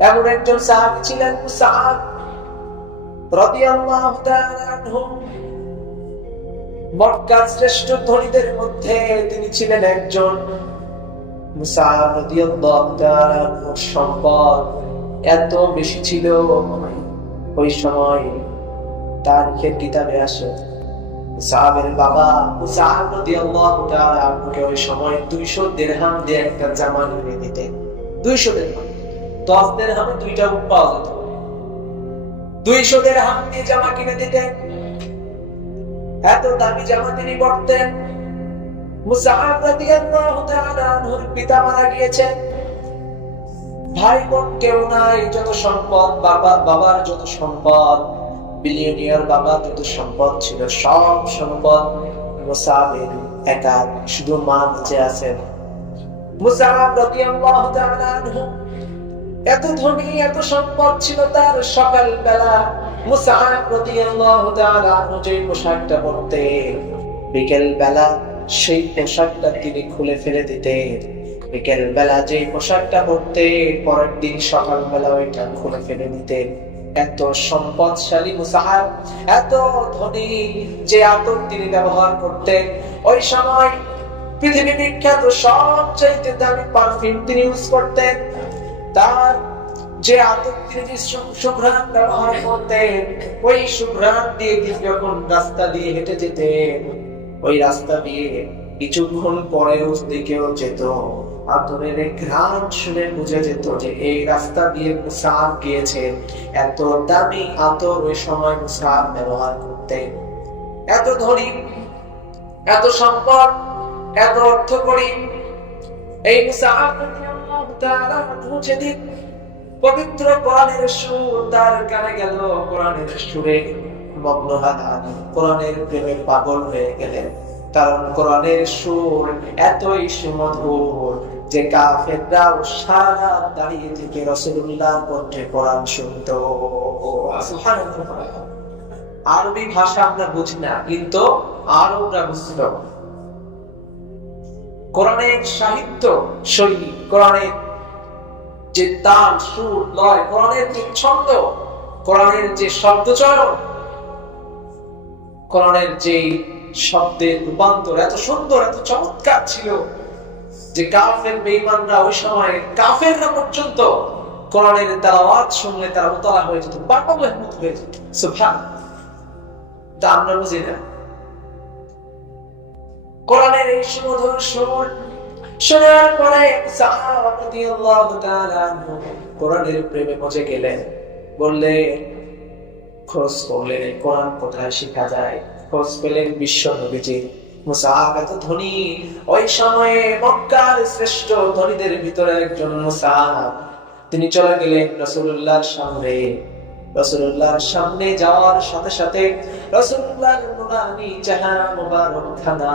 এমন একজন সাহাবী ছিলেন মুসআব রাদিয়াল্লাহু তাআলা আনহু। মক্কার শ্রেষ্ঠ ধনীদের মধ্যে তিনি ছিলেন একজন। মুসআব রাদিয়াল্লাহু তাআলা আনহুর সম্পদ এত বেশি ছিল, ওই সময় তারিখের কিতাবে আসে মুসআবের বাবা মুসআব রাদিয়াল্লাহু তাআলা আনহুকে ওই সময় 200 দিরহাম দিয়ে একটা জামা কিনে দিতেন। 200 দিরহাম, 10 দিরহামে 2টা উট পাওয়া যেত। 200 দিরহাম দিয়ে জামা কিনে দিতেন। এত দামি জামা তিনি পরতেন। মুসআব রাদিয়াল্লাহু তাআলা আনহুর পিতা মারা গিয়েছেন, ভাই বোন কেউ নাই। যত সম্পদ বাবার যত সম্পদ, বিলিয়নিয়ার বাবা যত সম্পদ ছিল, সব সম্পদ মুসআবের একা, শুধু মা বেঁচে আছেন। মুসআব রাদিয়াল্লাহু তাআলা আনহু এত ধনী, এত সম্পদ ছিল তার। সকাল বেলা মুসআব রাদিয়াল্লাহু তাআলা আনহু যে পোশাকটা পরতেন, বিকেল বেলা সেই পোশাকটা তিনি খুলে ফেলে দিতেন। বিকেল বেলা যে পোশাকটা পরতেন, পরের দিন সকাল বেলা ওইটা খুলে ফেলে দিতেন। এত সম্পদশালী মুসআব, এত ধনী যে আতর তিনি ব্যবহার করতেন। ওই সময় পৃথিবী বিখ্যাত সবচাইতে দামি পারফিউম তিনি ইউজ করতেন। তার যে আতর তিনি সুঘ্রাণ ব্যবহার করতেন, ওই সুঘ্রাণ দিয়ে তিনি যখন রাস্তা দিয়ে হেঁটে যেতেন, ওই রাস্তা দিয়ে কিছুক্ষণ পরেও দিকেও যেত, আতরের ঘ্রাণ শুনে বুঝে যেত যে এই রাস্তা দিয়ে মুসআব গিয়েছেন। এত দামি আতর ওই সময় মুসআব ব্যবহার করতেন। এত ধনী, এত সম্পদ, এত অর্থ করি এই মুসআব রাদিয়াল্লাহু তাআলা আনহু যেদিন পবিত্র কোরআনের সুর তার কানে গেল, কোরআনের সুরে মগ্ন হলেন, কোরআনের প্রেমে পাগল হয়ে গেলেন। কারণ কোরআনের সুর এতই সুমধুর যে কাফেররাও সারা দাঁড়িয়ে থেকে রাসূলুল্লাহর কণ্ঠে কোরআন শুনত। সুবহানাল্লাহ। আরবি ভাষা আমরা বুঝি না, কিন্তু আরবরা বুঝত। কোরআনের সাহিত্য শৈলী, কোরআনের যে তাল, সুর, লয়, কোরআনের যে ছন্দ, কোরআনের যে শব্দচয়ন, কোরআনের যে শব্দের রূপান্তর এত সুন্দর, এত চমৎকার ছিল যে কাফের বেঈমানরা ওই সময়, কাফেররা পর্যন্ত কোরআনের তেলাওয়াত শুনলে তারা উতলা হয়ে যেত, পাগলের মতো হয়ে যেত। সুবহানাল্লাহ। তা আমরা বুঝি না। কোরআনের এই সুমধুর সুর শোনার পরে মুসআব রাদিয়াল্লাহু তাআলা আনহু কোরআনের প্রেমে পড়ে গেলেন। বললে খোঁজ করলেন কোরআন কোথায় শেখা যায়। খোঁজ পেলেন বিশ্ব নবীজি। মুসআব এত ধনী, ওই সময়ে মক্কার শ্রেষ্ঠ ধনীদের ভিতরে একজন মুসআব। তিনি চলে গেলেন রাসূলুল্লাহর সামনে। রাসূলুল্লাহর সামনে যাওয়ার সাথে সাথে রাসূলুল্লাহর নুরানি চেহারা মুবারক খানা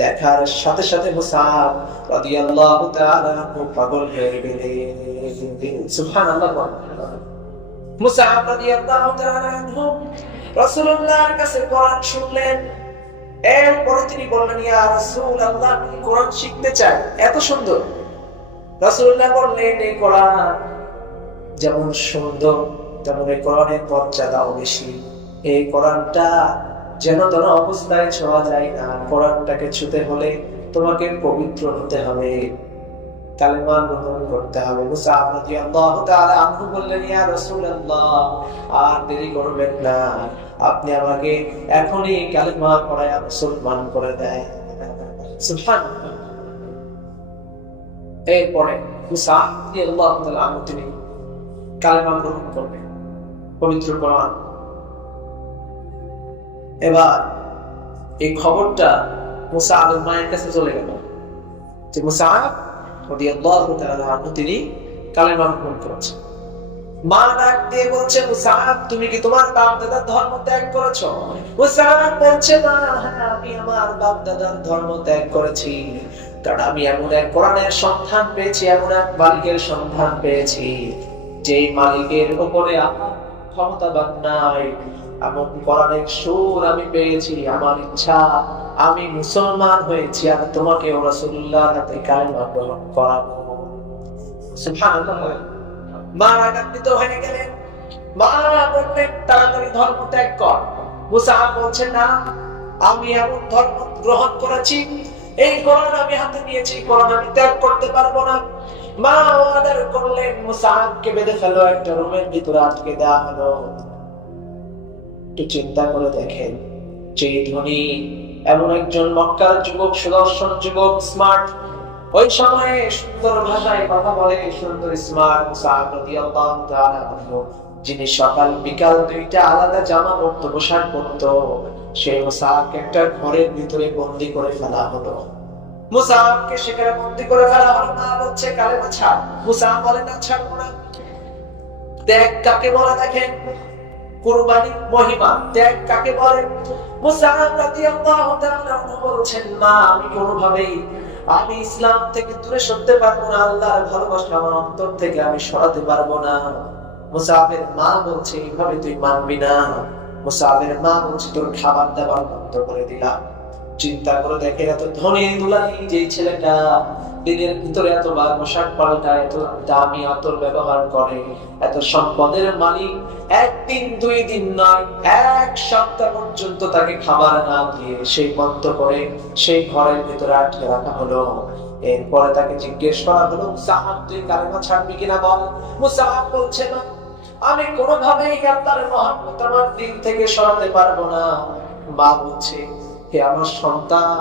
দেখার সাথে সাথে মুসআব রাদিয়াল্লাহু তাআলা আনহু পাগল হয়ে গেলেন। সুবহানাল্লাহ। মুসআব রাদিয়াল্লাহু তাআলা আনহু রাসূলুল্লাহর কাছে কোরআন শুনলেন। এরপরে তিনি বললেন, ইয়া রাসূলুল্লাহ, আমি কোরআন শিখতে চাই। এত সুন্দর। রাসূলুল্লাহ বললেন, এই কোরআন যেমন সুন্দর তেমন এই কোরআনের মর্যাদাও বেশি। এই কোরআনটা যেন তেন অবস্থায় ছোঁয়া যায় না। কোরআনটাকে ছুতে হলে তোমাকে পবিত্র হতে হবে, কালেমা গ্রহণ করতে হবে। মুসআব রাদিয়াল্লাহু তাআলা আনহু বললেন, ইয়া রাসূলুল্লাহ, আর দেরি করবেন না, আপনি আমাকে এখনই কালেমা পড়ায় মুসলমান করে দেয়। সুবহানাল্লাহ। এরপরে মুসআব রাদিয়াল্লাহু তাআলা আনহু তিনি কালেমা গ্রহণ করলেন, পবিত্র কোরআন। এবার এই খবরটা মুসআবের মায়ের কাছে চলে গেল যে মুসআব রাদিয়াল্লাহু তাআলা আনহু তিনি কালেমা গ্রহণ করেছেন। মা ডাক দিয়ে বলছে, মুসআব, তুমি কি তোমার বাপ দাদার ধর্ম ত্যাগ করেছো? মুসআব বলছে, না, হ্যাঁ, আমি আমার বাপ দাদার ধর্ম ত্যাগ করেছি, কারণ আমি এমন এক কোরআনের সন্ধান পেয়েছি, এমন এক মালিকের সন্ধান পেয়েছি যেই মালিকের উপরে আমার ক্ষমতাবান নাই। এমন কোরআনের সুর আমি পেয়েছি, আমার ইচ্ছা আমি মুসলমান হয়েছি, আর তোমাকে রাসূলুল্লাহর হাতে কালেমা গ্রহণ করাবো। সুবহানাল্লাহ। মা রাগান্বিত হয়ে গেলেন। মা বললেন, তাড়াতাড়ি ধর্ম ত্যাগ কর। মুসাআব বলছেন, না, আমি এমন ধর্ম গ্রহণ করেছি, এই কোরআন আমি হাতে নিয়েছি, কোরআন আমি ত্যাগ করতে পারবো না। মা অর্ডার করলেন, মুসাআবকে বেঁধে ফেলো, একটা রুমের ভিতরে আটকে দেওয়া হলো। একটু চিন্তা করে দেখেন, যে ধনী এমন একজন মক্কার যুবক, সুদর্শন যুবক, স্মার্ট, ওই সময়ে সুন্দর ভাষায় কথা বলে, সুন্দর স্মার্ট মুসাআব রাদিয়াল্লাহু তাআলা আনহু, যিনি সকাল বিকাল দুইটা আলাদা জামা পরতো, পোশাক পরতো, সেই মুসাআবকে একটা ঘরের ভিতরে বন্দী করে ফেলা হলো। মুসাআবকে সেখানে বন্দী করে ফেলা হলো। না বলছে কালেমা ছাড়। মুসাআব বলে, না, ছাড়বো না। ত্যাগ কাকে বলে দেখেন, কুরবানির মহিমা, ত্যাগ কাকে বলে? মুসাআব রাদিয়াল্লাহু তাআলা বলছেন, মা, আমি কোনোভাবেই আমি ইসলাম থেকে দূরে সরতে পারবো না, আল্লাহর ভালোবাসা আমার অন্তর থেকে আমি সরাতে পারবো না। মুসাআবের মা বলছে, এইভাবে তুই মানবি না। মুসাআবের মা বলছে, তোর খাবার দাবার বন্ধ করে দিলাম। চিন্তা করে দেখে, এত ধনী দুলালি যে ছেলেটা দিনের ভিতরে এত পোশাক পাল্টায়, এত দামি আতর ব্যবহার করে, এত সম্পদের মালিক, একদিন দুই দিন নয়, এক সপ্তাহ পর্যন্ত তাকে খাবার না দিয়ে সেই বন্ধ করে সেই ঘরের ভিতরে আটকে রাখা হলো। এরপরে তাকে জিজ্ঞেস করা হলো, মুসাআব, তুই কালেমা ছাড়বি কিনা বল। মুসাআব বলছে, না, আমি কোনোভাবেই আল্লাহর মহব্বত আমার দিল থেকে সরাতে পারবো না। মা বলছে, হে আমার সন্তান,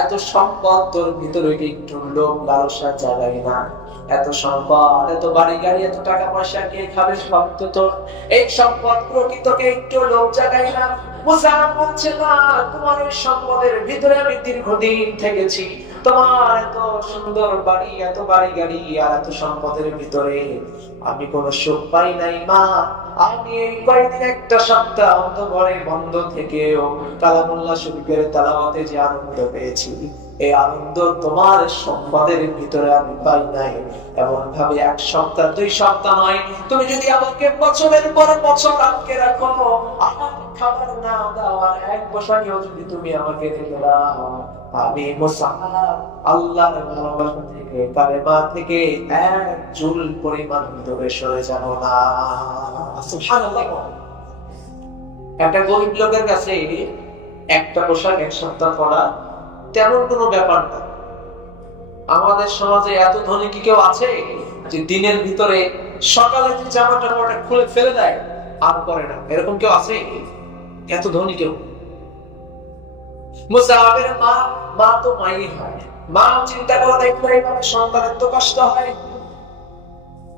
এত সম্পদ তোর ভিতরে একটু লোভ লালসা জাগায় না? এত সম্পদ, এত বাড়ি গাড়ি, এত টাকা পয়সা কে খাবে? সব তো তোর। এই সম্পদ প্রকৃতকে একটু লোভ জাগায় না? মুসাআব বলছে, না, তোমার এই সম্পদের ভিতরে আমি দীর্ঘদিন থেকেছি, তোমার এত সুন্দর বাড়ি, এত বাড়ি গাড়ি আর এত সম্পদের ভিতরে আমি কোনো সুখ পাই নাই। মা, আমি এই কয়েকদিন, একটা সপ্তাহ ঘরে বন্ধ থেকেও কালামুল্লাহ শরীফের তেলাওয়াতে যে আনন্দ পেয়েছি, এই আনন্দ তোমার সম্পদের ভিতরে আমি পাই নাই। এমন ভাবে এক সপ্তাহ, দুই সপ্তাহ নয়, তুমি যদি আমাকে বছরের পর বছর আটকে রাখো, আমার খাবার না দাও, আর এক বছরেও যদি তুমি আমাকে রেখে দাও, আমি মুসাআব আল্লাহর ভালোবাসা থেকে, কালেমা থেকে এক চুল পরিমাণ দূরে সরে যাব না। সুবহানাল্লাহ। একটা গরিব লোকের কাছে একটা পোশাক এক সপ্তাহ পরা তেমন কোনো ব্যাপার না। আমাদের সমাজে এত ধনী কি কেউ আছে যে দিনের ভিতরে সকালে যে জামাটা পরে খুলে ফেলে দেয় আর পরে না? এরকম কেউ আছে? এত ধনী কেউ? মুসাআবের মা তো মাই হয়। মা চিন্তা করে দেখলো, এইভাবে সন্তানের তো কষ্ট হয়।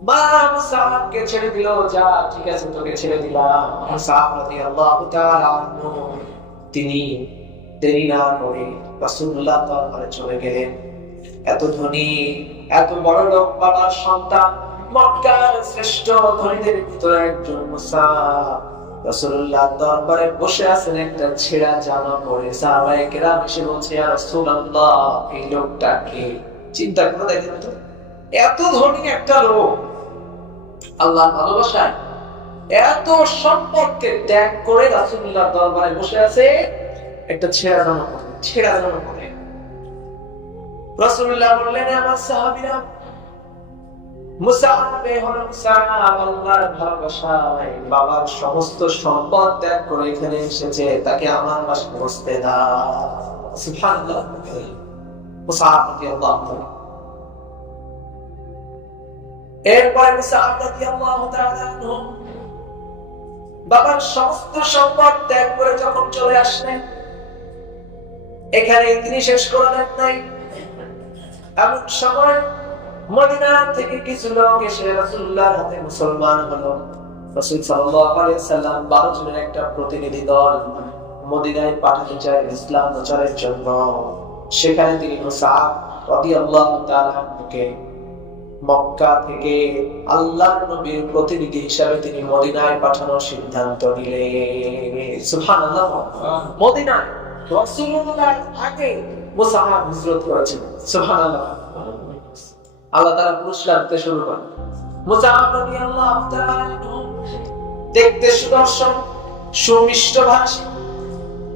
মা মুসাআবকে ছেড়ে দিল, যা, ঠিক আছে, তোকে ছেড়ে দিলাম। মুসাআব রাদিয়াল্লাহু তাআলা আনহু তিনি দেরি না করে রাসূলুল্লাহ দরবারে চলে গেলেন। এত ধনী, এত বড় লোক বাবার সন্তান, মক্কার শ্রেষ্ঠ ধনীদের ভিতরে একজন মুসাআব রাসূলুল্লাহ দরবারে বসে আছেন একটা ছেঁড়া জামা পরে। সাহাবায়ে কেরাম এসে বলছে, ইয়া রাসূলুল্লাহ, এই লোকটা কে? চিন্তা করে দেখেন তো, এত ধনী একটা লোক আল্লাহর ভালোবাসায় এত সম্পদকে ত্যাগ করে রাসূলুল্লাহ দরবারে বসে আছে একটা ছেঁড়া জামা পরে। ছেঁড়া জামা পরে রাসূলুল্লাহ বললেন, আমার সাহাবীরা, মুসাআব হলো মুসাআব আল্লাহর ভালোবাসায় বাবার সমস্ত সম্পদ ত্যাগ করে এখানে এসেছে, তাকে আমার পাশে বসতে দাও। সুবহানাল্লাহ। মুসাআব রাদিয়াল্লাহু তাআলা, এরপরে মুসাআব রাদিয়াল্লাহু তাআলা আনহু বাবার সমস্ত সম্পদ ত্যাগ করে যখন চলে আসলেন, এখানে তিনি শেষ করলেন নাই। এমন সময় মদিনা থেকে কিছু লোক এসে রাসূলুল্লাহর হাতে মুসলমান হলো। রাসূল সাল্লাল্লাহু আলাইহি ওয়াসাল্লাম 12 জনের একটা প্রতিনিধি দল মদিনায় পাঠাতে চায় ইসলাম প্রচারের জন্য। সেখানে তিনি মুসাআব রাদিয়াল্লাহু তাআলা আনহুকে মক্কা থেকে আল্লাহর নবীর প্রতিনিধি হিসেবে তিনি মদিনায় পাঠানোর সিদ্ধান্ত নিলেন। সুবহানাল্লাহ। মদিনায় রাসূলুল্লাহর আগে মুসাআব হিজরত করেছেন। সুবহানাল্লাহ। আল্লাহ তাআলা পুরস্কার দিতে শুরু করেন। মুসাআব রাদিয়াল্লাহু তাআলা দেখতে সুদর্শন, সুমিষ্টভাষী,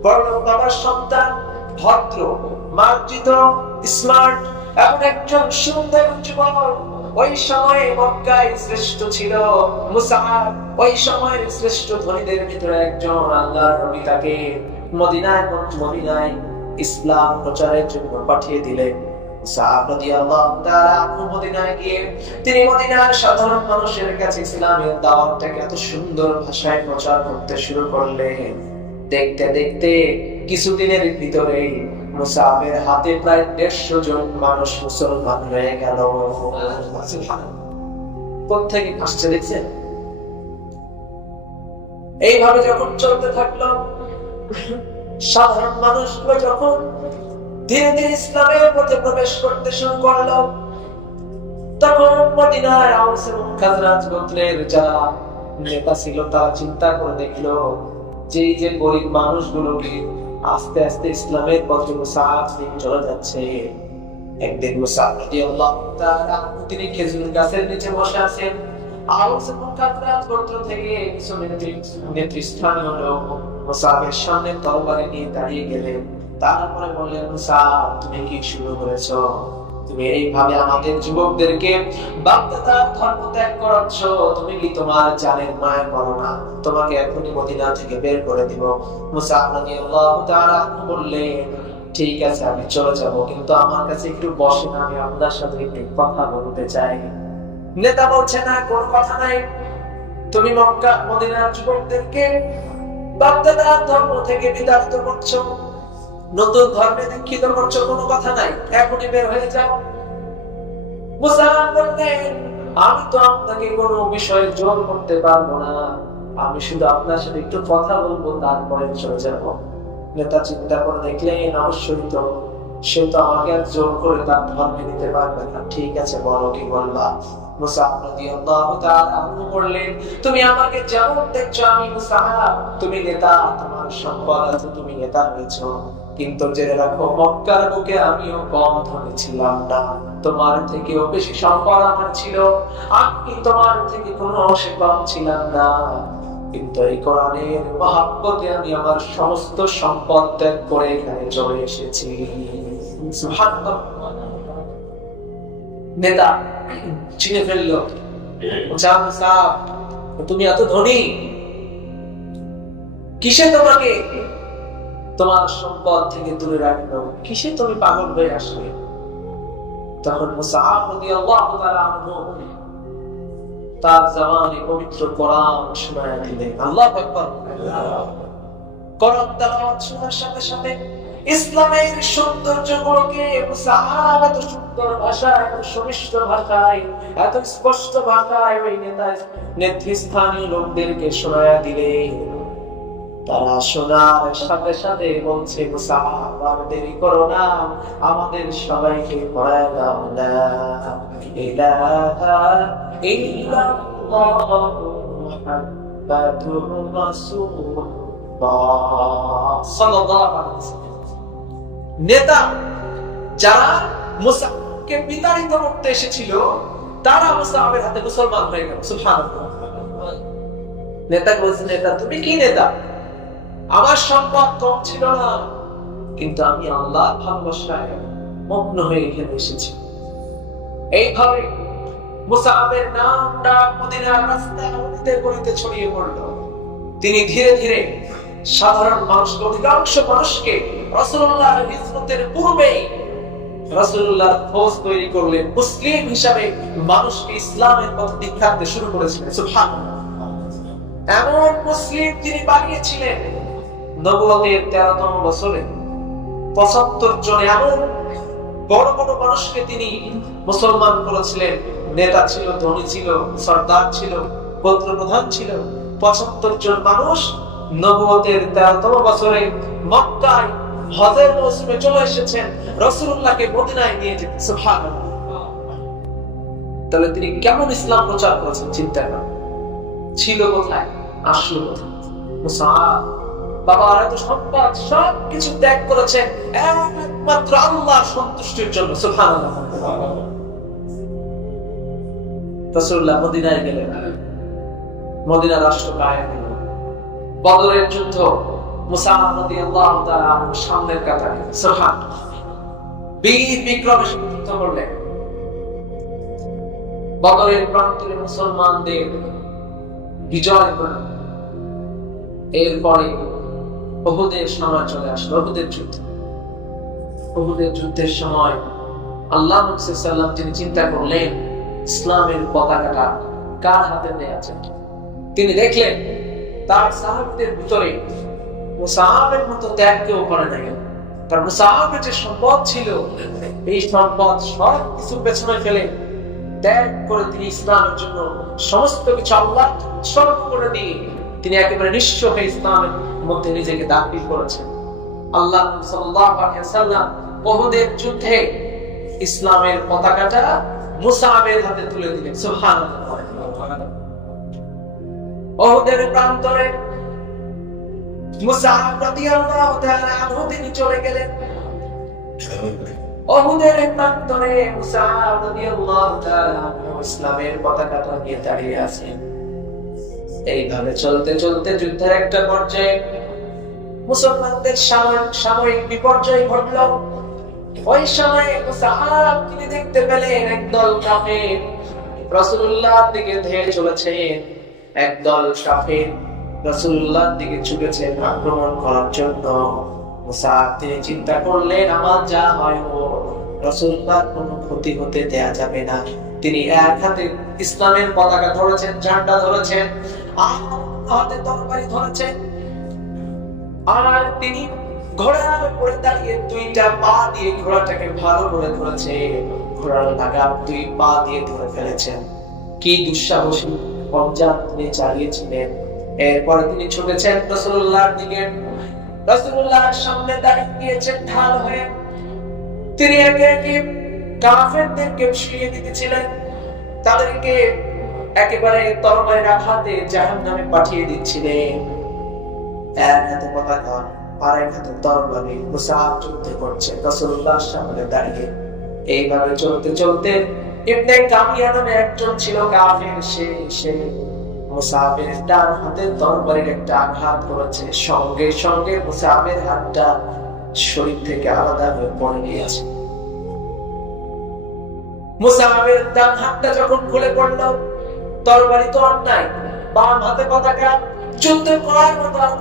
বড় বাবার সন্তান, ভদ্র, মার্জিত, স্মার্ট, এমন একজন সুন্দর যুবক ওই সময় মক্কায় শ্রেষ্ঠ ছিল মুসআব, ওই সময়ের শ্রেষ্ঠ ধনীদের ভিতরে একজন। আল্লাহর নবী তাকে মদিনায় ইসলাম প্রচারের জন্য পাঠিয়ে দিলেন। মুসআব রাদিয়াল্লাহু তাআলা মদিনায় গিয়ে তিনি মদিনার সাধারণ মানুষের কাছে ইসলামের দাওয়াতটাকে এত সুন্দর ভাষায় প্রচার করতে শুরু করলেন। দেখতে দেখতে কিছুদিনের ভিতরেই মুসআবের হাতে প্রায় 150 জন মানুষ মুসলমান হয়ে গেল। কোত্থেকে আসছে দেখছেন? এইভাবে যখন চলতে থাকলো, সাধারণ মানুষগুলো যখন ধীরে ধীরে ইসলামের পথে প্রবেশ করতে শুরু করলো, তখন মদিনার আউস এবং খাজরাজ গোত্রের যারা নেতা ছিল তারা চিন্তা করে দেখলো যে এই যে গরিব মানুষগুলোকে আস্তে আস্তে ইসলামের পথে মুসআব নিয়ে চলে যাচ্ছে। একদিন মুসআব রাদিয়াল্লাহু তাআলা তিনি খেজুর গাছের নিচে বসে আছেন। আউস এবং খাজরাজ গোত্র থেকে কিছু নেতৃস্থানীয় লোক মুসআবের সামনে তরবারি নিয়ে দাঁড়িয়ে গেলেন। তারপরে বললেন, মুসআব তুমি কি শুরু করেছো? তুমি এইভাবে আমাদের যুবকদেরকে বাপদাদার ধর্ম ত্যাগ করাচ্ছ। তুমি কি তোমার জানের মায়া করো না? তোমাকে এখনই মদিনা থেকে বের করে দিব। মুসআব রাদিয়াল্লাহু তাআলা বললেন, ঠিক আছে আমি চলে যাব, কিন্তু আমার কাছে একটু বসেন, আমি আপনার সাথে একটু কথা বলতে চাই। নেতা বলছে, না কোনো কথা নাই, তুমি মক্কা মদিনার যুবকদেরকে বাপদাদার ধর্ম থেকে বিতাড়িত করছো, নতুন ধর্মে দীক্ষিত করছো, কোনো কথা নাই, এখনই বের হয়ে যাও। মুসআব বললেন, আমি তো আপনাকে কোনো বিষয়ে জোর করতে পারবো না, আমি শুধু আপনার সাথে একটু কথা বলবো, তারপরে চলে যাব। নেতা চিন্তা করে দেখলেন, অবশ্যই তো সে তো আমাকে আর জোর করে তার ধর্মে নিতে পারবে না। ঠিক আছে, বলো কি বলবা? মুসআব রাদিয়াল্লাহু তাআলা বললেন, তুমি আমাকে যেমন দেখছো আমি মুসআব, তুমি নেতা, তোমার সম্পদ আছে, তুমি নেতা হয়েছো, কিন্তু জেনে রাখো মক্কার বুকে আমিও কম ধনী ছিলাম না, তোমার থেকেও বেশি সম্পদ আমার ছিল, আমি তোমার থেকে কোনো অংশে কম ছিলাম না, কিন্তু এই কোরআনের মহব্বতে আমি আমার সমস্ত সম্পদ ত্যাগ করে এখানে চলে এসেছি। সুবহানাল্লাহ। নেতা চিনে ফেললো, মুসআব তুমি এত ধনী, কিসে তোমাকে তোমার সম্পদ থেকে দূরে রাখলো, কিসে তুমি পাগল হয়ে আসলে? তখন মুসআব রাদিয়াল্লাহু তাআলা আনহু তার জবানে পবিত্র কোরআন শোনায় দিলেন। আল্লাহু আকবার। কোরআন তেলাওয়াত শোনার সাথে সাথে ইসলামের সৌন্দর্যগুলোকে মুসআব এত সুন্দর ভাষায়, এত সুমিষ্ট ভাষায়, এত স্পষ্ট ভাষায় ওই নেতৃস্থানীয় লোকদেরকে শোনায় দিলেন। তারা শোনার সাথে সাথে বলছে, মুসআব আর দেরি করো না, আমাদের সবাইকে পড়ায় দাও। লা ইলাহা ইল্লাল্লাহু মুহাম্মাদুর রাসূলুল্লাহ সাল্লাল্লাহু আলাইহি ওয়াসাল্লাম। নেতা যারা মুসআবকে বিতাড়িত করতে এসেছিল, তারা মুসআবের হাতে মুসলমান হয়ে গেল। সুবহানাল্লাহ। নেতা বলছেন, নেতা তুমি কি নেতা? আমার সম্পদ কম ছিল না, কিন্তু আমি আল্লাহর ভালোবাসায় মগ্ন হয়ে এখানে এসেছি। এইভাবে মুসআবের নামটা মদিনার রাস্তা গলিতে ছড়িয়ে পড়ল। তিনি ধীরে ধীরে সাধারণ মানুষকে, অধিকাংশ মানুষকে রাসূলুল্লাহর হিজরতের পূর্বেই রাসূলুল্লাহর ফৌজ তৈরি করলেন, মুসলিম হিসাবে মানুষকে ইসলামের পথে দীক্ষা দিতে শুরু করেছিলেন। সুবহানাল্লাহ। এমন মুসলিম তিনি বানিয়েছিলেন, নবুয়তের 13তম বছরে 75 জন এমন বড় বড় মানুষকে তিনি মুসলমান করেছিলেন। নেতা ছিল, ধনী ছিল, সর্দার ছিল, গোত্র প্রধান ছিল। 75 জন মানুষ নবুয়তের 13তম বছরে মক্কায় হজের মৌসুমে চলে এসেছেন, রাসূলুল্লাহকে মদিনায় নিয়ে যেতে। সুবহানাল্লাহ। তাহলে তিনি কেমন ইসলাম প্রচার করেছেন চিন্তা করেন। ছিল কোথায়, আসলো কোথায়? মুসআব বাবা এত সম্পদ সবকিছু ত্যাগ করেছেন একমাত্র আল্লাহর সন্তুষ্টির জন্য। সুবহানাল্লাহ। রাসূলুল্লাহ মদিনায় গেলেন, মদিনা রাষ্ট্র কায়েম হলো। বদরের যুদ্ধ, মুসআব রাদিয়াল্লাহু তাআলা সামনের কাতারে সুবহানাল্লাহ বীর বিক্রমে যুদ্ধ করলেন। বদরের প্রান্তরে মুসলমানদের বিজয় হলো। এরপরে উহুদের সময় চলে আসলো, উহুদের যুদ্ধ। উহুদের যুদ্ধের সময় আল্লাহ নবী সাল্লাল্লাহু আলাইহি ওয়াসাল্লাম তিনি চিন্তা করলেন ইসলামের পতাকাটা কার হাতে দেয়া যায়। তিনি দেখলেন তার সাহাবীদের ভিতরে মুসাআবের মতো ত্যাগ কেউ করে নাই। কারণ মুসাআবের যে সম্পদ ছিল, এই সম্পদ সব কিছু পেছনে ফেলে ত্যাগ করে তিনি ইসলামের জন্য সমস্ত কিছু আল্লাহ উৎসর্গ করে দিয়ে তিনি একেবারে নিঃস্ব হয়ে ইসলামের মধ্যে নিজেকে দাখিল করেছেন। আল্লাহ সাল্লাল্লাহু আলাইহি ওয়াসাল্লাম উহুদের যুদ্ধে ইসলামের পতাকাটা মুসাআবের হাতে তুলে দিলেন। সুবহানাল্লাহ। উহুদের প্রান্তরে মুসাআব রাদিয়াল্লাহু তাআলা আনহু তিনি চলে গেলেন। উহুদের প্রান্তরে মুসাআব রাদিয়াল্লাহু তাআলা ইসলামের পতাকাটা নিয়ে দাঁড়িয়ে আছেন। এইভাবে চলতে চলতে যুদ্ধের একটা পর্যায়ে মুসলমানদের সাময়িক বিপর্যয় ঘটল। ওই সময় মুসাআব তিনি দেখতে পেলেন একদল কাফের রাসূলুল্লাহর দিকে ধেয়ে চলেছে। একদল কাফের রাসূলুল্লাহর দিকে ছুটেছে আক্রমণ করার জন্য। মুসাআব তিনি চিন্তা করলেন আমার যা হয় হোক, রাসূলুল্লাহর কোনো ক্ষতি হতে দেয়া যাবে না। তিনি এক হাতে ইসলামের পতাকা ধরেছেন, ঝান্ডা ধরেছেন, আর হাতে তরবারি ধরেছেন। আর তিনি ঘোড়ার উপরে দাঁড়িয়ে দুইটা পা দিয়ে ঘোড়াটাকে ভালো করে ধরেছে। ঘোড়ার লাগাম দুই পা দিয়ে ধরে ফেলেছেন। কি দুঃসাহসী পঞ্জাব তিনি চালিয়েছিলেন। এরপরে তিনি ছুটেছেন রাসূলুল্লাহর দিকে। রাসূলুল্লাহর সামনে দাঁড়িয়ে গিয়েছেন ঢাল হয়ে। তিনি একে একে কাফেরদেরকে শুইয়ে দিতেছিলেন, তাদেরকে একেবারে তরবারির আঘাতে জাহান্নামে পাঠিয়ে দিচ্ছিলেন। এক হাতে পতাকা আর এক হাতে তরবারি। মুসাআব যুদ্ধ করছে রাসূলুল্লাহর সামনে দাঁড়িয়ে। এইভাবে চলতে চলতে ইবনে কামিয়া নামে একজন ছিল কাফের, সে মুসাআবের ডান হাতে তরবারির একটা আঘাত করেছে। সঙ্গে সঙ্গে মুসাআবের হাতটা শরীর থেকে আলাদা হয়ে পড়ে গিয়েছে। মুসাআবের ডান হাতটা যখন খুলে পড়ল, তরবারি তো আর নাই, বাম হাতে পতাকা। যুদ্ধ করার মতো আর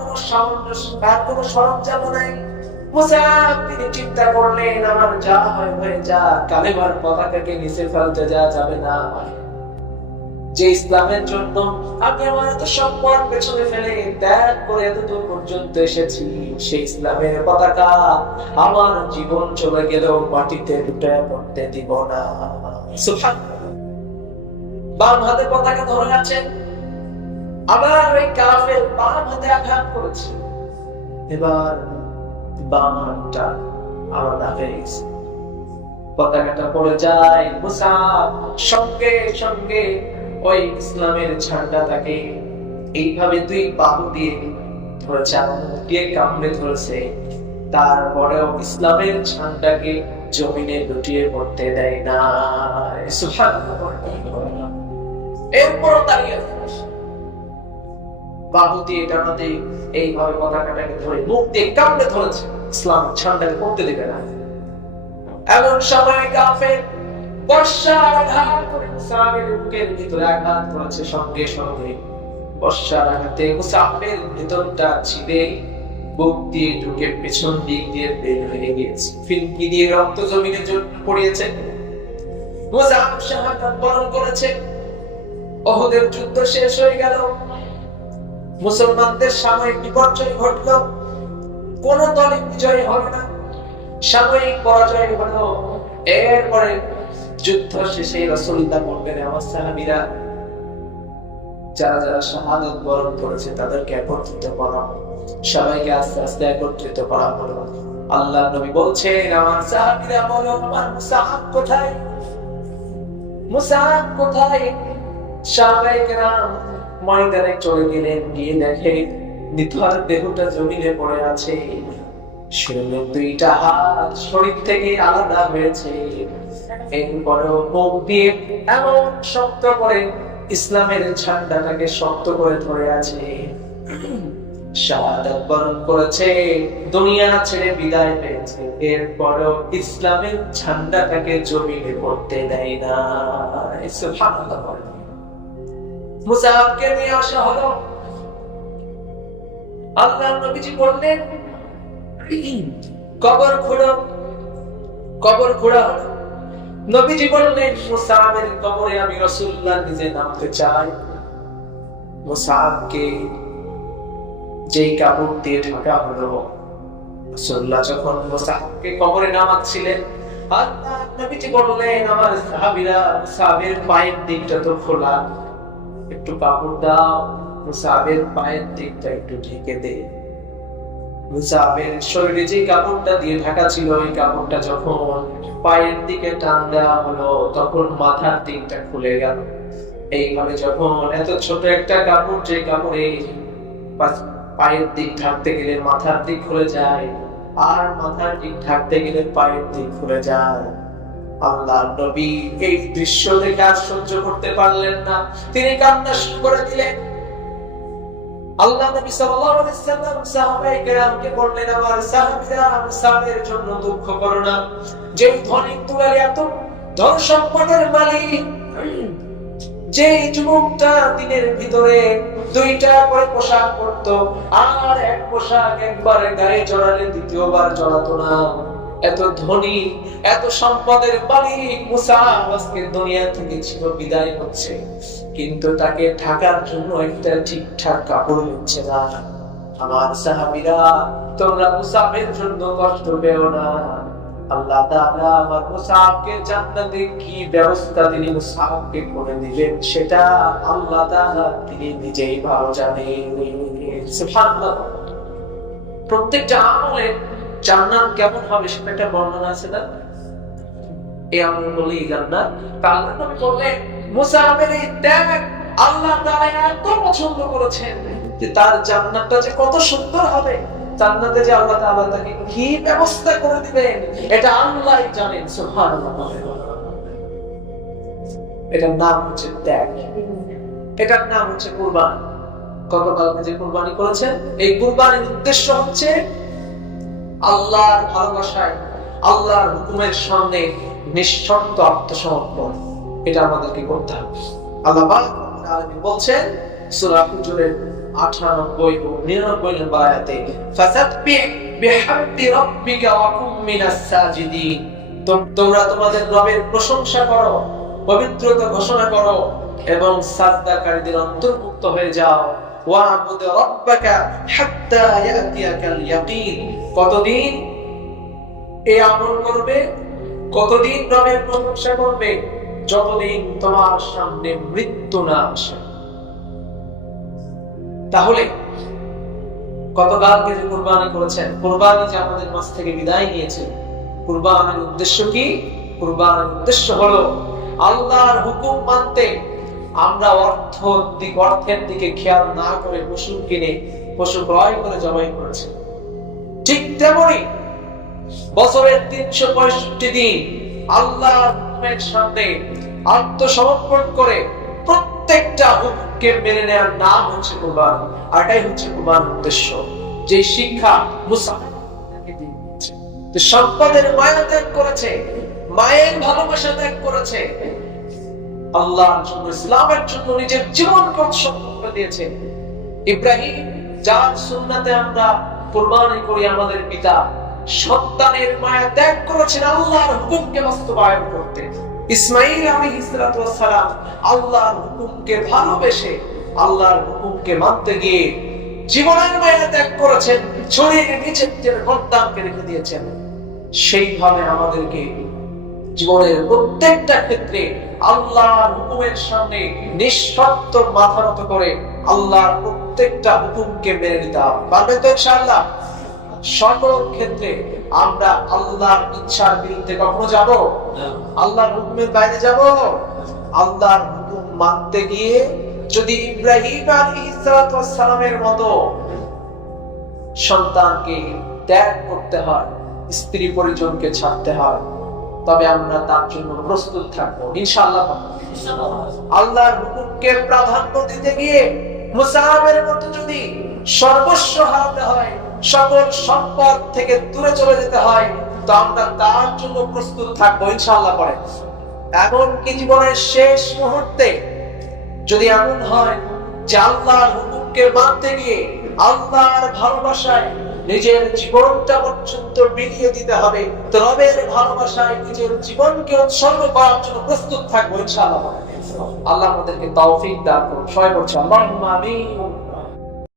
কোনো সরঞ্জাম নাই। মুসাআব তিনি চিন্তা করলেন আমার যা হয় হয়ে যা, কালেমার পতাকাকে নিচে ফেলতে যাবে না। যে ইসলামের জন্য আমি আমার এত সম্মান পেছনে ফেলে ত্যাগ করে এতদূর পর্যন্ত এসেছি, সেই ইসলামের পতাকা আমার জীবন চলে গেলেও মাটিতে লুটিয়ে পড়তে দিব না। সুবহানাল্লাহ। বাম হাতে পতাকা ধরে আছেন, আবার ওই কাফের বাম হাতে আঘাত করেছে। এবার বাম হাতটা আলাদা হয়ে গেছে, পতাকাটা পড়ে যায়। মুসাআব সঙ্গে সঙ্গে ওই ইসলামের ঝান্ডাটাকে এইভাবে দুই বাহু দিয়ে ধরেছে, দিয়ে কামড়ে ধরেছে। তারপরেও ইসলামের ঝান্ডাকে জমিনে লুটিয়ে পড়তে দেয় না। সুবহানাল্লাহ। এরপরও দাঁড়িয়ে বাহু দিয়ে ডানাতে এইভাবে পতাকাটাকে ধরে মুখ দিয়ে কামড়ে ধরেছে, ইসলাম ঝান্ডাকে পড়তে দেবে না। এমন সময় কাফের বর্ষার আঘাত করে মুসাআবের বুকের ভিতরে আঘাত করেছে। সঙ্গে সঙ্গে বর্ষার আঘাতে মুসাআবের ভিতরটা ছিঁড়ে বুক দিয়ে ঢুকে পেছন দিক দিয়ে বের হয়ে গিয়েছে। ফিনকি দিয়ে রক্ত জমিনে পড়িয়েছে। মুসাআব শাহাদাত বরণ করেছে। উহুদের যুদ্ধ শেষ হয়ে গেল। মুসলমানদের সাময়িক বিপর্যয় ঘটল। কোন দলে বিজয় হলো না, সাময়িক পরাজয় হলো। এরপরে যুদ্ধ শেষে রাসূলুল্লাহ বললেন আমার সাহাবীরা যারা যারা শাহাদাত বরণ করেছে তাদেরকে একত্রিত করা। সবাইকে আস্তে আস্তে একত্রিত করা হলো। আল্লাহ নবী বলছেন আমার সাহাবীরা বলো আমার মুসাআব কোথায়? মুসাআব কোথায়? সাহাবায়ে কেরাম ময়দানে চলে গেলেন, গিয়ে দেখে নিথর দেহটা জমিনে পড়ে আছে। শরীরের দুইটা হাত শরীর থেকে আলাদা হয়েছে। এরপরেও মুখ দিয়ে এমন শক্ত করে ইসলামের ঝান্ডাটাকে শক্ত করে ধরে আছে। শাহাদাত বরণ করেছে, দুনিয়া ছেড়ে বিদায় পেয়েছে, এরপরেও ইসলামের ঝান্ডাটাকে জমিনে পড়তে দেয় না। সুবহানাল্লাহ। মুসাকে নিয়ে আসা হলো, আল্লাহর নবীজি বললেন কবর খোঁড়ো, কবর খোঁড়া হলো। নবীজি বললেন মুসাবের কবরে আমি রাসূলুল্লাহ নিজে নামতে চাই। মুসাবকে যেই কাপড় দিয়ে ঢাকা হলো, রাসূলুল্লাহ যখন মুসাবকে কবরে নামাচ্ছিলেন, আল্লাহ নবীজি বললেন আমার সাহাবীরা মুসাবের পায়ের দিকটা তো খোলা, একটু কাপড় দাও, মুসাবের পায়ের দিকটা একটু ঢেকে দে। মুসাবের শরীরে যে কাপড়টা দিয়ে ঢাকা ছিল, ওই কাপড়টা যখন পায়ের দিকে টান দেওয়া হলো, তখন মাথার দিকটা খুলে গেল। এইভাবে যখন এত ছোট একটা কাপড়, যে কাপড়ে পায়ের দিক ঢাকতে গেলে মাথার দিক খুলে যায়, আর মাথার দিক ঢাকতে গেলে পায়ের দিক খুলে যায়, আল্লাহর নবী এই দৃশ্য দেখে আর সহ্য করতে পারলেন না, তিনি কান্না শুরু করে দিলেন। আল্লাহ নবী সাল্লাল্লাহু আলাইহি ওয়াসাল্লাম সাহাবায়ে কেরামকে বললেন, আমার সাহাবীরা মুসাবের জন্য দুঃখ করো না, যে ধনী তুলারে এত ধন সম্পদের মালিক, যে যুবকটা দিনের ভিতরে দুইটা করে পোশাক পরতো, আর এক পোশাক একবার গায়ে জড়ালে দ্বিতীয়বার জড়াতো না, এত ধনী এত সম্পদের মালিক মুসা আজকে দুনিয়া থেকে ছিল বিদায় হচ্ছে, কিন্তু তাকে ঢাকার জন্য একটা ঠিকঠাক কাপড় হচ্ছে না। আমার সাহাবীরা তোমরা মুসাবের জন্য কষ্ট পেও না, আল্লাহ তাআলা আমার মুসাবকে জান্নাতে কি ব্যবস্থা তিনি মুসাবকে করে দিবেন, সেটা আল্লাহ তাআলা তিনি নিজেই ভালো জানেন। সুবহানাল্লাহ। প্রত্যেকটা আমলে জান্নাত কেমন হবে সেটা একটা বর্ণনা আছে না, এই আমল বলেই জান্নাত। আল্লাহ নবী বললেন মুসাবের এই ত্যাগ আল্লাহ তাআলা এত পছন্দ করেছেন যে তার জান্নাতটা যে কত সুন্দর হবে, জান্নাতে যে আল্লাহ তাআলা তাকে কি ব্যবস্থা করে দিবেন এটা আল্লাহই জানেন। সুবহানাল্লাহ। এটার নাম হচ্ছে ত্যাগ, এটার নাম হচ্ছে কুরবানি। গতকালকে যে কুরবানি করেছেন, এই কুরবানির উদ্দেশ্য হচ্ছে আল্লাহর ভালোবাসায়, আল্লাহর হুকুমের সামনে নিঃশর্ত আত্মসমর্পণ, এটা আমাদেরকে করতে হবে। আল্লাহ পাক বলছেন সূরা হুজুরের 98 ও 99 নম্বর আয়াতে, ফাসাব্বিহ বিহামদি রাব্বিকা ওয়া কুম মিনাস সাজিদিন, তোমরা তোমাদের রবের প্রশংসা করো, পবিত্রতা ঘোষণা করো এবং সাজদাকারীদের অন্তর্ভুক্ত হয়ে যাও। ওয়া'বুদ রাব্বাকা হাত্তা ইয়াতিয়াকাল ইয়াকিন, কতদিন এই আমল করবে, কতদিন রবের প্রশংসা করবে, যতদিন তোমার সামনে মৃত্যু না আসে। তাহলে গতকালকে যে কুরবানি করেছেন, কুরবানি যে আমাদের মাঝ থেকে বিদায় নিয়েছে, কুরবানির উদ্দেশ্য কি? কুরবানির উদ্দেশ্য হলো আল্লাহর হুকুম মানতে আমরা অর্থের দিকে খেয়াল না করে পশু কিনে, পশু ক্রয় করে জবাই করেছি। ঠিক তেমনি বছরের 365 দিন আল্লাহর হুকুমের সামনে আত্মসমর্পণ করে প্রত্যেকটা হুকুমকে মেনে নেওয়ার নাম হচ্ছে কুরবানি। আর এটাই হচ্ছে কুরবানির উদ্দেশ্য, যে শিক্ষা মুসা দিয়েছে। তো সম্পদের মায়া ত্যাগ করেছে, মায়ের ভালোবাসা ত্যাগ করেছে, আল্লাহর জন্য, ইসলামের জন্য নিজের জীবনকে উৎসর্গ করে দিয়েছে। ইব্রাহিম, যার সুন্নাতে আমরা কুরবানি করি, আমাদের পিতা, সন্তানের মায়া ত্যাগ করেছেন আল্লাহর হুকুমকে বাস্তবায়ন করতে। ইসমাঈল আলাইহিস সালাতু ওয়াস সালাম আল্লাহর হুকুমকে ভালোবেসে আল্লাহর হুকুমকে মানতে গিয়ে জীবনের মায়া ত্যাগ করেছেন, ছড়িয়ে নিজের সন্তানকে রেখে দিয়েছেন। সেইভাবে আমাদেরকে জীবনের প্রত্যেকটা ক্ষেত্রে আল্লাহর হুকুমের সামনে নিঃশর্ত মাথা নত করে আল্লাহর প্রত্যেকটা হুকুমকে মেনে নিতে হবে। পারবেন তো ইনশাআল্লাহ? সকল ক্ষেত্রে আমরা আল্লাহর ইচ্ছার বিরুদ্ধে কখনো যাব? আল্লাহর হুকুমের বাইরে যাব? আল্লাহর হুকুম মানতে গিয়ে যদি ইব্রাহিম আলাইহিস সালামের মতো সন্তানকে ত্যাগ করতে হয়, স্ত্রী পরিজনকে ছাড়তে হয়, তবে আমরা তার জন্য প্রস্তুত থাকবো ইনশাআল্লাহ। আল্লাহর হুকুমকে প্রাধান্য দিতে গিয়ে মুসাবের মতো যদি সর্বস্ব হারাতে হয়, সকল সম্পদ থেকে দূরে চলে যেতে হয়, তো আমরা তার জন্য প্রস্তুত থাকবো ইনশাআল্লাহ। পরে এমনকি জীবনের শেষ মুহূর্তে যদি এমন হয় যে আল্লাহর হুকুমকে মানতে গিয়ে আল্লাহর ভালোবাসায় নিজের জীবনটা পর্যন্ত বিলিয়ে দিতে হবে, তো রবের ভালোবাসায় নিজের জীবনকে উৎসর্গ করার জন্য প্রস্তুত থাকবো ইনশাআল্লাহ। আল্লাহ আমাদেরকে তৌফিক দান করুন। সবাই বলছি আল্লাহুম্মা আমিন।